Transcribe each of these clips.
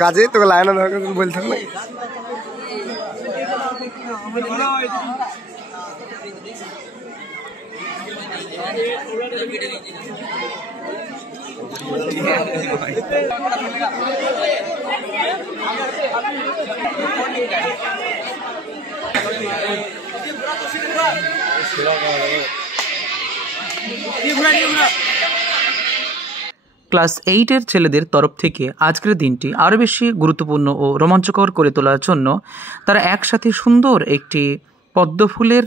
কাজে তোকে লাইনে দরকার বলতাম না। ক্লাস 8-এর ছেলেদের তরফ থেকে আজকের দিনটি আরও বেশি গুরুত্বপূর্ণ ও রোমাঞ্চকর করে তোলার জন্য তারা একসাথে সুন্দর একটি পদ্ম ফুলের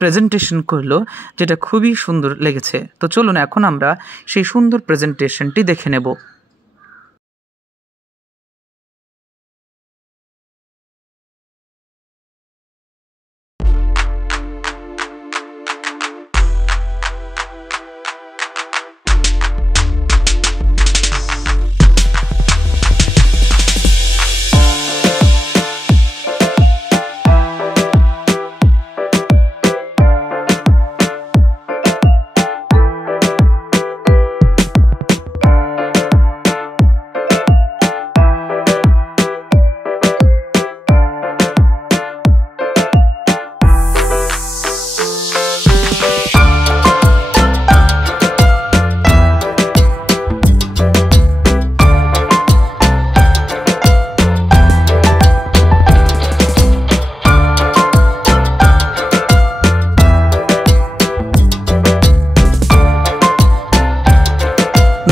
প্রেজেন্টেশন করলো, যেটা খুবই সুন্দর লেগেছে। তো চলুন এখন আমরা সেই সুন্দর প্রেজেন্টেশনটি দেখে নেব।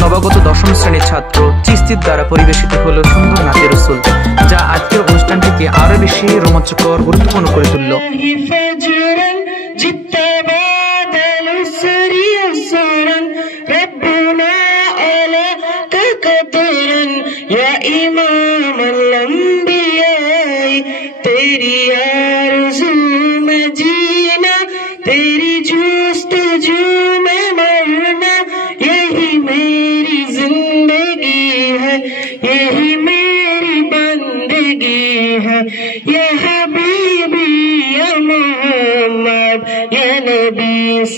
নবাগত দশম শ্রেণীর ছাত্র চিস্তির দ্বারা পরিবেশিত হলো সুন্দর নাচের রসুল, যা আজকের অনুষ্ঠানটিকে আরো বেশি রোমাঞ্চকর গুরুত্বপূর্ণ করে তুলল।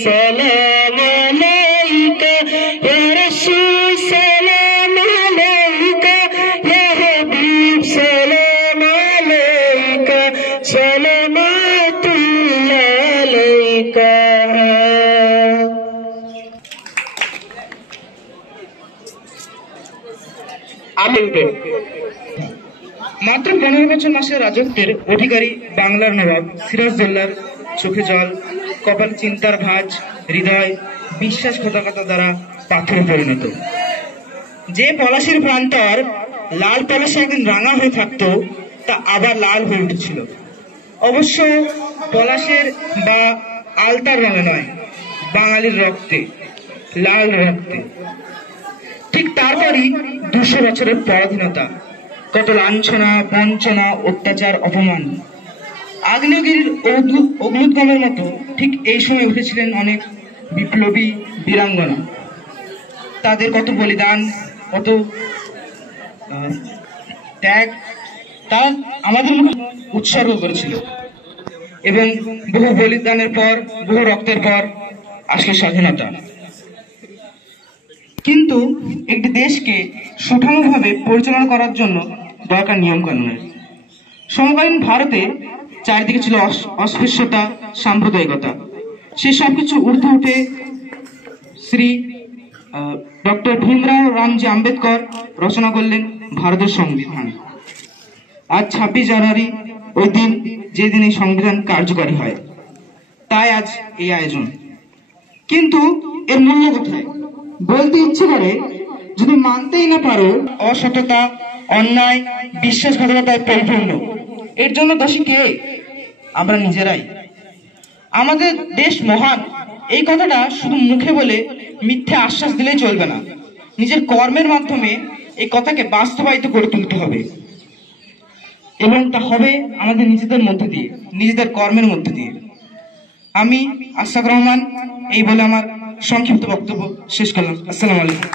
सलाम अलैका या रसूल सलाम अलैका या हबीब सलाम अलैका सलामतुल्लाह अलैका। মাত্র 15 বছর মাসের রাজত্বের অধিকারী বাংলার নবাব সিরাজদৌল্লার চোখে জল, কপাল চিন্তার ভাঁজ, হৃদয় বিশ্বাসঘাতকতা দ্বারা পাথরে পরিণত। যে পলাশির প্রান্তর লাল পলাশে একদিন রাঙা হয়ে থাকতো, তা আবার লাল হয়ে উঠেছিল। অবশ্য পলাশের বা আলতার রঙে নয়, বাঙালির রক্তে, লাল রক্তে। ঠিক তারপরই 200 বছরের পরাধীনতা, কত লাঞ্ছনা, বঞ্চনা, অত্যাচার, অপমান। আগ্নেয়গিরির অগ্নুদ্গমের মতো ঠিক এই সময় উঠেছিলেন অনেক বিপ্লবী বীরাঙ্গনা। তাদের কত বলিদান, কত ত্যাগ তা আমাদের মুখে উৎসর্গ করেছিল। এবং বহু বলিদানের পর, বহু রক্তের পর আসলে স্বাধীনতা। কিন্তু একটি দেশকে সুঠামভাবে পরিচালনা করার জন্য দরকার নিয়ম কানুনের। সমকালীন ভারতে চারিদিকে ছিল অস্পৃশ্যতা, সাম্প্রদায়িকতা। সে সবকিছু ঊর্ধ্বে উঠে শ্রী ডক্টর ভীমরাও রামজি আম্বেদকর রচনা করলেন ভারতের সংবিধান। আজ 26 জানুয়ারি ওই দিন, যে দিন এই সংবিধান কার্যকারী হয়। তাই আজ এই আয়োজন। কিন্তু এর মূল্য কোথায়? বলতে ইচ্ছে করে, যদি মানতেই না পারো অসততা, অন্যায়, বিশ্বাসঘাতকতায় পরিপূর্ণ, এর জন্য দোষী কে? আমরা নিজেরাই। আমাদের দেশ মহান এই কথাটা শুধু মুখে বলে মিথ্যে আশ্বাস দিলেই চলবে না, নিজের কর্মের মাধ্যমে এই কথাকে বাস্তবায়িত করে তুলতে হবে, এবং তা হবে আমাদের নিজেদের মধ্যে দিয়ে, নিজেদের কর্মের মধ্যে দিয়ে। আমি আশরাফ রহমান এই বলে আমার সংক্ষিপ্ত বক্তব্য শেষ করলাম। আসসালামু আলাইকুম।